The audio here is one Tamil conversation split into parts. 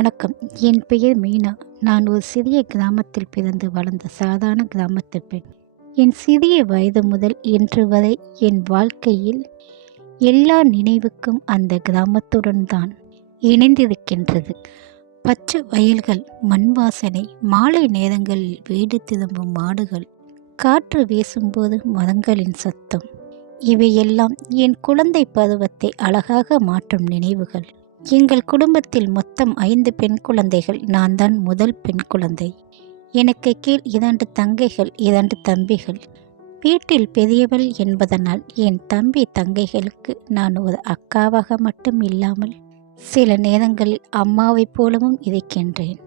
வணக்கம். என் பெயர் மீனா. நான் ஒரு சிறிய கிராமத்தில் பிறந்து வளர்ந்த சாதாரண கிராமத்து பெண். என் சிறிய வயது முதல் இன்று வரை என் வாழ்க்கையில் எல்லா நினைவுக்கும் அந்த கிராமத்துடன் தான் இணைந்திருக்கின்றது. பச்சை வயல்கள், மண் வாசனை, மாலை நேரங்களில் வீடு திரும்பும் மாடுகள், காற்று வீசும்போது மரங்களின் சத்தம், இவையெல்லாம் என் குழந்தை பருவத்தை அழகாக மாற்றும் நினைவுகள். எங்கள் குடும்பத்தில் மொத்தம் 5 பெண் குழந்தைகள். நான் தான் முதல் பெண் குழந்தை. எனக்கு கீழ் 2 தங்கைகள், 2 தம்பிகள். வீட்டில் பெரியவள் என்பதனால் என் தம்பி தங்கைகளுக்கு நான் ஒரு அக்காவாக மட்டும் இல்லாமல் சில நேரங்களில் அம்மாவைப் போலவும் இருக்கின்றேன்.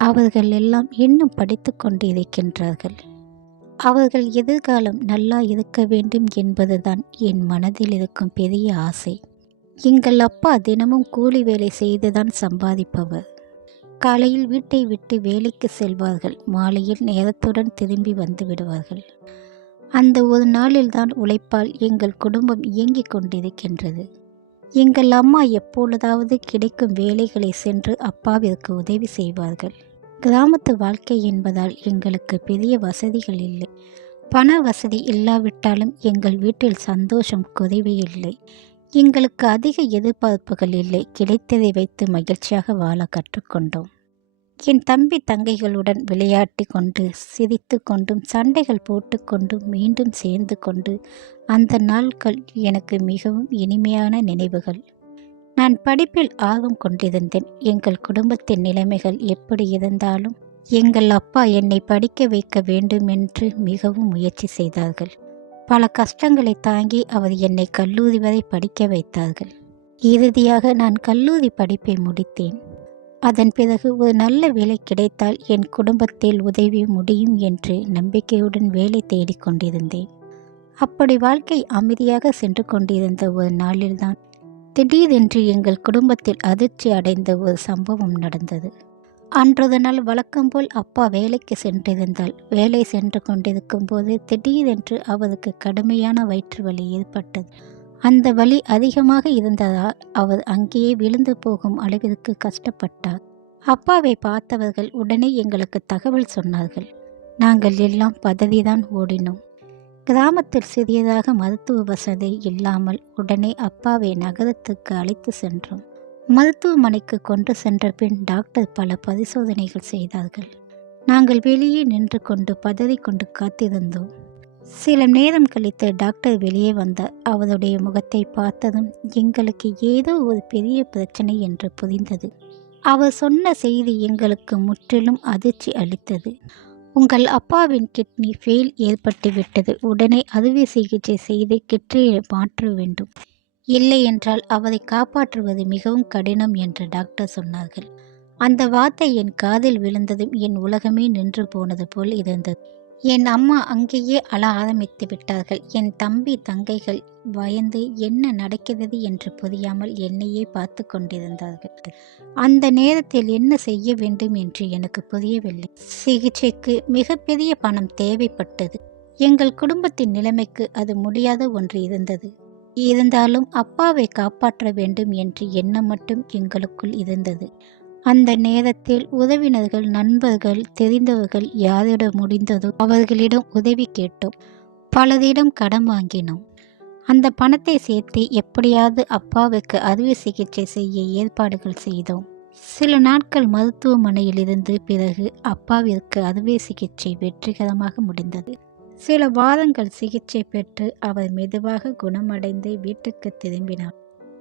அவர்கள் எல்லாம் இன்னும் படித்து கொண்டு இருக்கின்றார்கள். அவர்கள் எதிர்காலம் நல்லா இருக்க வேண்டும் என்பதுதான் என் மனதில் இருக்கும் பெரிய ஆசை. எங்கள் அப்பா தினமும் கூலி வேலை செய்துதான் சம்பாதிப்பவர். காலையில் வீட்டை விட்டு வேலைக்கு செல்வார்கள், மாலையில் நேரத்துடன் திரும்பி வந்து விடுவார்கள். அந்த ஒரு நாளில்தான் உழைப்பால் எங்கள் குடும்பம் இயங்கிக் கொண்டிருக்கின்றது. எங்கள் அம்மா எப்பொழுதாவது கிடைக்கும் வேலைகளை சென்று அப்பாவிற்கு உதவி செய்வார்கள். கிராமத்து வாழ்க்கை என்பதால் எங்களுக்கு பெரிய வசதிகள் இல்லை. பண வசதி இல்லாவிட்டாலும் எங்கள் வீட்டில் சந்தோஷம் குறைவே இல்லை. எங்களுக்கு அதிக எதிர்பார்ப்புகள் இல்லை. கிடைத்ததை வைத்து மகிழ்ச்சியாக வாழ கற்றுக்கொண்டோம். என் தம்பி தங்கைகளுடன் விளையாட்டி கொண்டு, சிரித்து கொண்டும், சண்டைகள் போட்டுக்கொண்டும், மீண்டும் சேர்ந்து கொண்டு அந்த நாட்கள் எனக்கு மிகவும் இனிமையான நினைவுகள். நான் படிப்பில் ஆர்வம் கொண்டிருந்தேன். எங்கள் குடும்பத்தின் நிலைமைகள் எப்படி இருந்தாலும் எங்கள் அப்பா என்னை படிக்க வைக்க வேண்டும் என்று மிகவும் முயற்சி செய்தார்கள். பல கஷ்டங்களை தாங்கி அவர் என்னை கல்லூரி வரை படிக்க வைத்தார்கள். இறுதியாக நான் கல்லூரி படிப்பை முடித்தேன். அதன் பிறகு ஒரு நல்ல வேலை கிடைத்தால் என் குடும்பத்தில் உதவி முடியும் என்று நம்பிக்கையுடன் வேலை தேடிக்கொண்டிருந்தேன். அப்படி வாழ்க்கை அமைதியாக சென்று கொண்டிருந்த ஒரு நாளில்தான் திடீரென்று எங்கள் குடும்பத்தில் அதிர்ச்சி அடைந்த ஒரு சம்பவம் நடந்தது. அன்றைய நாள் வழக்கம் போல் அப்பா வேலைக்கு சென்றிருந்தால் வேலை சென்று கொண்டிருக்கும் போது திடீரென்று அவருக்கு கடுமையான வயிற்று வலி ஏற்பட்டது. அந்த வலி அதிகமாக இருந்ததால் அவர் அங்கேயே விழுந்து போகும் அளவிற்கு கஷ்டப்பட்டார். அப்பாவை பார்த்தவர்கள் உடனே எங்களுக்கு தகவல் சொன்னார்கள். நாங்கள் எல்லாம் பதறிதான் ஓடினோம். கிராமத்தில் சிறியதாக மருத்துவ வசதி இல்லாமல் உடனே அப்பாவை நகரத்துக்கு அழைத்து சென்றோம். மருத்துவமனைக்கு கொண்டு சென்ற பின் டாக்டர் பல பரிசோதனைகள் செய்தார்கள். நாங்கள் வெளியே நின்று கொண்டு பதறிக்கொண்டு காத்திருந்தோம். சில நேரம் கழித்து டாக்டர் வெளியே வந்தார். அவருடைய முகத்தை பார்த்ததும் எங்களுக்கு ஏதோ ஒரு பெரிய பிரச்சனை என்று புரிந்தது. அவர் சொன்ன செய்தி எங்களுக்கு முற்றிலும் அதிர்ச்சி அளித்தது. உங்கள் அப்பாவின் கிட்னி ஃபெயில் ஏற்பட்டு விட்டது. உடனே அறுவை சிகிச்சை செய்து கிட்னியை மாற்ற வேண்டும். இல்லை என்றால் அவரை காப்பாற்றுவது மிகவும் கடினம் என்று டாக்டர் சொன்னார்கள். அந்த வார்த்தை என் காதில் விழுந்ததும் என் உலகமே நின்று போனது போல் இருந்தது. என் அம்மா அங்கேயே அழ ஆரம்பித்து விட்டார்கள். என் தம்பி தங்கைகள் பயந்து என்ன நடக்கிறது என்று புரியாமல் என்னையே பார்த்து கொண்டிருந்தார்கள். அந்த நேரத்தில் என்ன செய்ய வேண்டும் என்று எனக்கு புரியவில்லை. சிகிச்சைக்கு மிகப்பெரிய பணம் தேவைப்பட்டது. எங்கள் குடும்பத்தின் நிலைமைக்கு அது முடியாத ஒன்று இருந்தது. இருந்தாலும் அப்பாவை காப்பாற்ற வேண்டும் என்ற எண்ணம் மட்டும் எங்களுக்குள் இருந்தது. அந்த நேரத்தில் உறவினர்கள், நண்பர்கள், தெரிந்தவர்கள் யாரிடம் முடிந்ததோ அவர்களிடம் உதவி கேட்டோம். பலரிடம் கடன் வாங்கினோம். அந்த பணத்தை சேர்த்து எப்படியாவது அப்பாவுக்கு அறுவை சிகிச்சை செய்ய ஏற்பாடுகள் செய்தோம். சில நாட்கள் மருத்துவமனையில் இருந்து பிறகு அப்பாவிற்கு அறுவை சிகிச்சை வெற்றிகரமாக முடிந்தது. சில வாரங்கள் சிகிச்சை பெற்று அவர் மெதுவாக குணமடைந்து வீட்டுக்கு திரும்பினார்.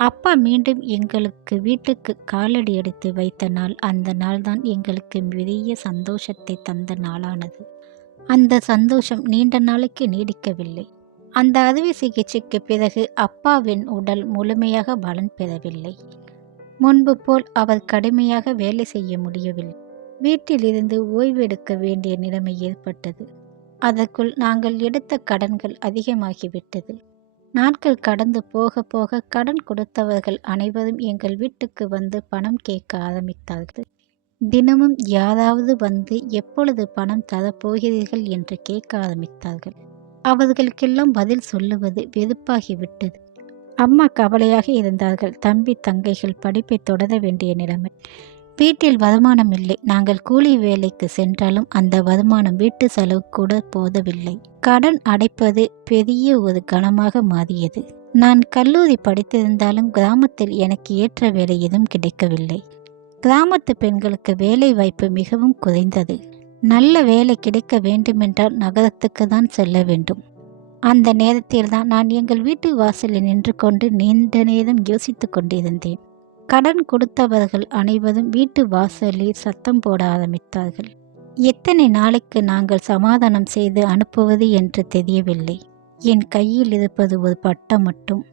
அப்பா மீண்டும் எங்களுக்கு வீட்டுக்கு காலடி எடுத்து வைத்த நாள் அந்த நாள்தான் எங்களுக்கு பெரிய சந்தோஷத்தை தந்த நாளானது. அந்த சந்தோஷம் நீண்ட நாளைக்கு நீடிக்கவில்லை. அந்த அறுவை சிகிச்சைக்கு பிறகு அப்பாவின் உடல் முழுமையாக பலன் பெறவில்லை. முன்பு போல் அவர் கடுமையாக வேலை செய்ய முடியவில்லை. வீட்டில் இருந்து ஓய்வெடுக்க வேண்டிய நிலைமை ஏற்பட்டது. அதற்குள் நாங்கள் எடுத்த கடன்கள் அதிகமாகிவிட்டது. நாட்கள் கடந்து போக போக கடன் கொடுத்தவர்கள் அனைவரும் எங்கள் வீட்டுக்கு வந்து பணம் கேட்க ஆரம்பித்தார்கள். தினமும் யாராவது வந்து எப்பொழுது பணம் தரப்போகிறீர்கள் என்று கேட்க ஆரம்பித்தார்கள். அவர்களுக்கெல்லாம் பதில் சொல்லுவது வெறுப்பாகிவிட்டது. அம்மா கவலையாக இருந்தார்கள். தம்பி தங்கைகள் படிப்பை தொடர வேண்டிய நிலைமை. வீட்டில் வருமானம் இல்லை. நாங்கள் கூலி வேலைக்கு சென்றாலும் அந்த வருமானம் வீட்டு செலவு கூட போதவில்லை. கடன் அடைப்பது பெரிய ஒரு கனமாக மாறியது. நான் கல்லூரி படித்திருந்தாலும் கிராமத்தில் எனக்கு ஏற்ற வேலை எதுவும் கிடைக்கவில்லை. கிராமத்து பெண்களுக்கு வேலை வாய்ப்பு மிகவும் குறைந்தது. நல்ல வேலை கிடைக்க வேண்டுமென்றால் நகரத்துக்கு தான் செல்ல வேண்டும். அந்த நேரத்தில் தான் நான் எங்கள் வீட்டு வாசலில் நின்று கொண்டு நீண்ட நேரம் யோசித்து கொண்டிருந்தேன். கடன் கொடுத்தவர்கள் அனைவரும் வீட்டு வாசலில் சத்தம் போட ஆரம்பித்தார்கள். எத்தனை நாளைக்கு நாங்கள் சமாதானம் செய்து அனுப்புவது என்று தெரியவில்லை. என் கையில் இருப்பது ஒரு பட்டம் மட்டும்.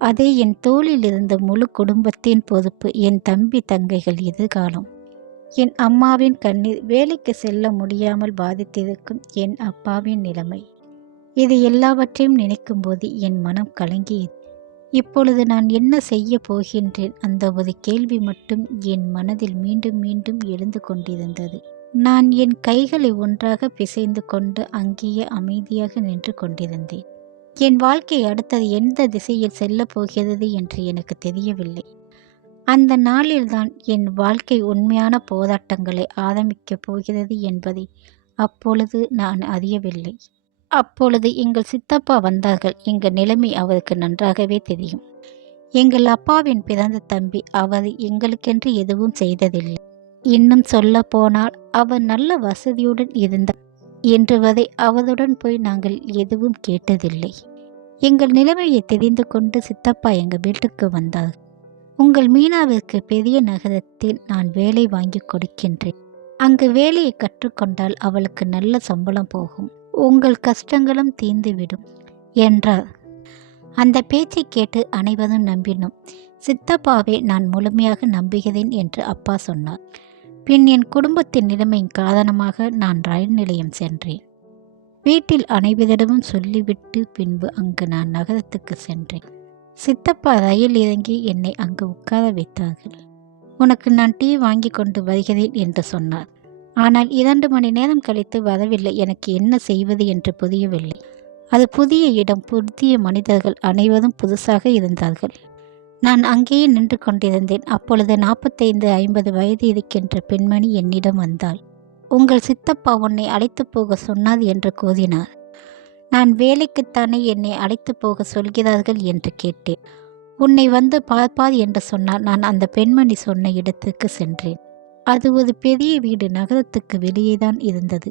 அதே என் தோளில் இருந்த முழு குடும்பத்தின் பொறுப்பு. என் தம்பி தங்கைகள் எதிர்காலம். என் அம்மாவின் கண்ணீர், வேலைக்கு செல்ல முடியாமல் பாதித்திருக்கும் என் அப்பாவின் நிலைமை. இது எல்லாவற்றையும் நினைக்கும்போது என் மனம் கலங்கியது. இப்பொழுது நான் என்ன செய்ய போகின்றேன்? அந்த ஒரு கேள்வி மட்டும் என் மனதில் மீண்டும் மீண்டும் எழுந்து கொண்டிருந்தது. நான் என் கைகளை ஒன்றாக பிசைந்து கொண்டு அங்கேயே அமைதியாக நின்று கொண்டிருந்தேன். என் வாழ்க்கை அடுத்தது எந்த திசையில் செல்லப் போகிறது என்று எனக்கு தெரியவில்லை. அந்த நாளில்தான் என் வாழ்க்கை உண்மையான போராட்டங்களை ஆரம்பிக்கப் போகிறது என்பதை அப்பொழுது நான் அறியவில்லை. அப்பொழுது எங்கள் சித்தப்பா வந்தார்கள். எங்கள் நிலைமை அவருக்கு நன்றாகவே தெரியும். எங்கள் அப்பாவின் பிறந்த தம்பி. அவர் எங்களுக்கென்று எதுவும் செய்ததில்லை. இன்னும் சொல்ல போனால் அவர் நல்ல வசதியுடன் இருந்தார் என்று வரை அவருடன் போய் நாங்கள் எதுவும் கேட்டதில்லை. எங்கள் நிலைமையை தெரிந்து கொண்டு சித்தப்பா எங்கள் வீட்டுக்கு வந்தார். உங்கள் மீனாவிற்கு பெரிய நகரத்தில் நான் வேலை வாங்கி கொடுக்கின்றேன். அங்கு வேலையை கற்றுக்கொண்டால் அவளுக்கு நல்ல சம்பளம் போகும். உங்கள் கஷ்டங்களும் தீர்ந்துவிடும் என்றார். அந்த பேச்சை கேட்டு அனைவரும் நம்பினோம். சித்தப்பாவை நான் முழுமையாக நம்புகிறேன் என்று அப்பா சொன்னார். பின் என் குடும்பத்தின் நிலைமையின் காரணமாக நான் ரயில் நிலையம் சென்றேன். வீட்டில் அனைவரிடமும் சொல்லிவிட்டு பின்பு அங்கு நான் நகரத்துக்கு சென்றேன். சித்தப்பா ரயில் இறங்கி என்னை அங்கு உட்கார வைத்தார்கள். உனக்கு நான் டீ வாங்கி கொண்டு வருகிறேன் என்று சொன்னார். ஆனால் 2 மணி நேரம் கழித்து வரவில்லை. எனக்கு என்ன செய்வது என்று புரியவில்லை. அது புதிய இடம், புதிய மனிதர்கள், அனைவரும் புதுசாக இருந்தார்கள். நான் அங்கேயே நின்று கொண்டிருந்தேன். அப்பொழுது 45-50 வயது இருக்கின்ற பெண்மணி என்னிடம் வந்தாள். உங்கள் சித்தப்பா உன்னை அழைத்து போக சொன்னார் என்று கூறினார். நான் வேலைக்குத்தானே என்னை அழைத்து போக சொல்கிறார்கள் என்று கேட்டேன். உன்னை வந்து பார்ப்பார் என்று சொன்னார். நான் அந்த பெண்மணி சொன்ன இடத்துக்கு சென்றேன். அது ஒரு பெரிய வீடு, நகரத்துக்கு வெளியேதான் இருந்தது.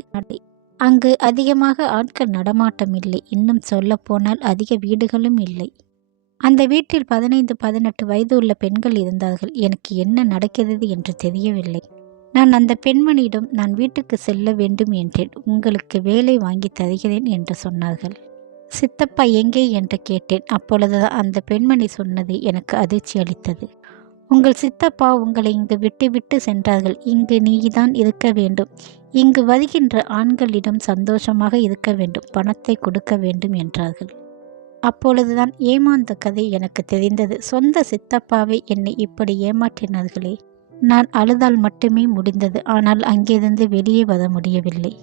அங்கு அதிகமாக ஆட்கள் நடமாட்டம் இல்லை. இன்னும் சொல்ல போனால் அதிக வீடுகளும் இல்லை. அந்த வீட்டில் 15-18 வயது உள்ள பெண்கள் இருந்தார்கள். எனக்கு என்ன நடக்கிறது என்று தெரியவில்லை. நான் அந்த பெண்மணியிடம் நான் வீட்டுக்கு செல்ல வேண்டும் என்றேன். உங்களுக்கு வேலை வாங்கி தருகிறேன் என்று சொன்னார்கள். சித்தப்பா எங்கே என்று கேட்டேன். அப்பொழுது அந்த பெண்மணி சொன்னது எனக்கு அதிர்ச்சி அளித்தது. உங்கள் சித்தப்பா உங்களை இங்கு விட்டுவிட்டு சென்றார்கள். இங்கு நீதான் இருக்க வேண்டும். இங்கு வருகின்ற ஆண்களிடம் சந்தோஷமாக இருக்க வேண்டும். பணத்தை கொடுக்க வேண்டும் என்றார்கள். அப்பொழுதுதான் ஏமாந்த கதை எனக்கு தெரிந்தது. சொந்த சித்தப்பாவை என்னை இப்படி ஏமாற்றினார்களே. நான் அழுதால் மட்டுமே முடிந்தது. ஆனால் அங்கிருந்து வெளியே வர முடியவில்லை.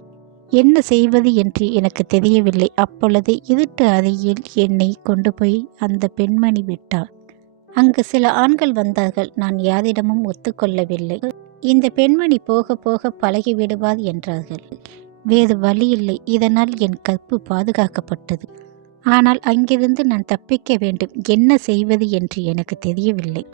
என்ன செய்வது என்று எனக்கு தெரியவில்லை. அப்பொழுது இருட்டு அறையில் என்னை கொண்டு போய் அந்த பெண்மணி விட்டார். அங்கு சில ஆண்கள் வந்தார்கள். நான் யாரிடமும் ஒத்துக்கொள்ளவில்லை. இந்த பெண்மணி போக போக பழகிவிடுவார் என்றார்கள். வேறு வழியில்லை. இதனால் என் கற்பு பாதுகாக்கப்பட்டது. ஆனால் அங்கிருந்து நான் தப்பிக்க வேண்டும். என்ன செய்வது என்று எனக்கு தெரியவில்லை.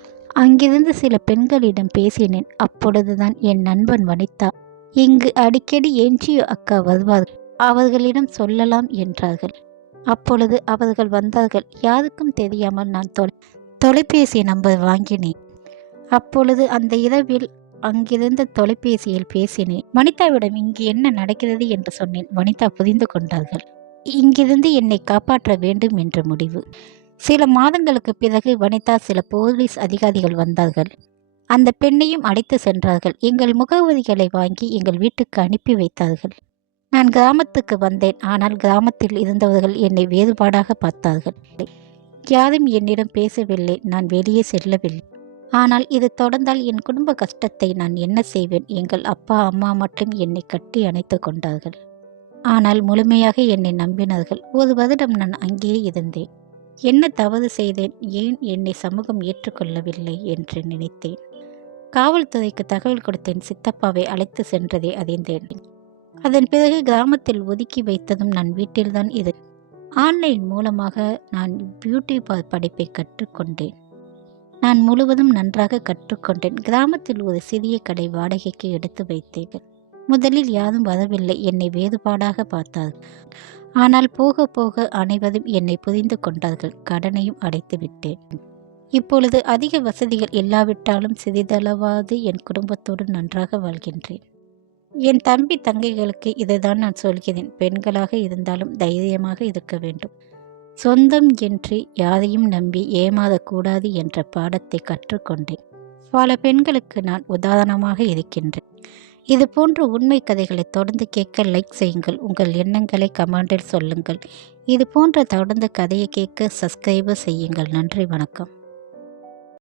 அங்கிருந்து சில பெண்களிடம் பேசினேன். அப்பொழுதுதான் என் நண்பன் வனிதா, இங்கு அடிக்கடி என்ஜிஓ அக்கா வருவார்கள், அவர்களிடம் சொல்லலாம் என்றார்கள். அப்பொழுது அவர்கள் வந்தார்கள். யாருக்கும் தெரியாமல் நான் தொலைபேசி நம்பர் வாங்கினேன். அப்பொழுது அந்த இரவில் அங்கிருந்த தொலைபேசியில் பேசினேன். வனிதாவிடம் இங்கு என்ன நடக்கிறது என்று சொன்னேன். வனிதா புரிந்து கொண்டார்கள். இங்கிருந்து என்னை காப்பாற்ற வேண்டும் என்ற முடிவு. சில மாதங்களுக்கு பிறகு வனிதா சில போலீஸ் அதிகாரிகள் வந்தார்கள். அந்த பெண்ணையும் அழைத்து சென்றார்கள். எங்கள் முகவரிகளை வாங்கி எங்கள் வீட்டுக்கு அனுப்பி வைத்தார்கள். நான் கிராமத்துக்கு வந்தேன். ஆனால் கிராமத்தில் இருந்தவர்கள் என்னை வேறுபாடாக பார்த்தார்கள். யாரும் என்னிடம் பேசவில்லை. நான் வெளியே செல்லவில்லை. ஆனால் இது தொடர்ந்தால் என் குடும்ப கஷ்டத்தை நான் என்ன செய்வேன்? எங்கள் அப்பா அம்மா மட்டும் என்னை கட்டி அணைத்து கொண்டார்கள். ஆனால் முழுமையாக என்னை நம்பினார்கள். 1 வருடம் நான் அங்கேயே இருந்தேன். என்ன தவறு செய்தேன்? ஏன் என்னை சமூகம் ஏற்றுக்கொள்ளவில்லை என்று நினைத்தேன். காவல்துறைக்கு தகவல் கொடுத்த என் சித்தப்பாவை அழைத்து சென்றதை அறிந்தேன். அதன் பிறகு கிராமத்தில் ஒதுக்கி வைத்ததும் நான் வீட்டில்தான் இது. ஆன்லைன் மூலமாக நான் பியூட்டி படிப்பை கற்றுக்கொண்டேன். நான் முழுவதும் நன்றாக கற்றுக்கொண்டேன். கிராமத்தில் ஒரு சிறிய கடை வாடகைக்கு எடுத்து வைத்தேன். முதலில் யாரும் வரவில்லை, என்னை வேறுபாடாக பார்த்தார்கள். ஆனால் போக போக அனைவரும் என்னை புரிந்து கொண்டார்கள். கடனையும் அடைத்து விட்டேன். இப்பொழுது அதிக வசதிகள் இல்லாவிட்டாலும் சிறிதளவாவது என் குடும்பத்தோடு நன்றாக வாழ்கின்றேன். என் தம்பி தங்கைகளுக்கு இதைதான் நான் சொல்கிறேன். பெண்களாக இருந்தாலும் தைரியமாக இருக்க வேண்டும். சொந்தம் என்று யாரையும் நம்பி ஏமாறக்கூடாது என்ற பாடத்தை கற்றுக்கொண்டேன். பல பெண்களுக்கு நான் உதாரணமாக இருக்கின்றேன். இது போன்ற உண்மை கதைகளை தொடர்ந்து கேட்க லைக் செய்யுங்கள். உங்கள் எண்ணங்களை கமெண்டில் சொல்லுங்கள். இது போன்ற தொடர்ந்து கதையை கேட்க சப்ஸ்கிரைபர் செய்யுங்கள். நன்றி, வணக்கம்.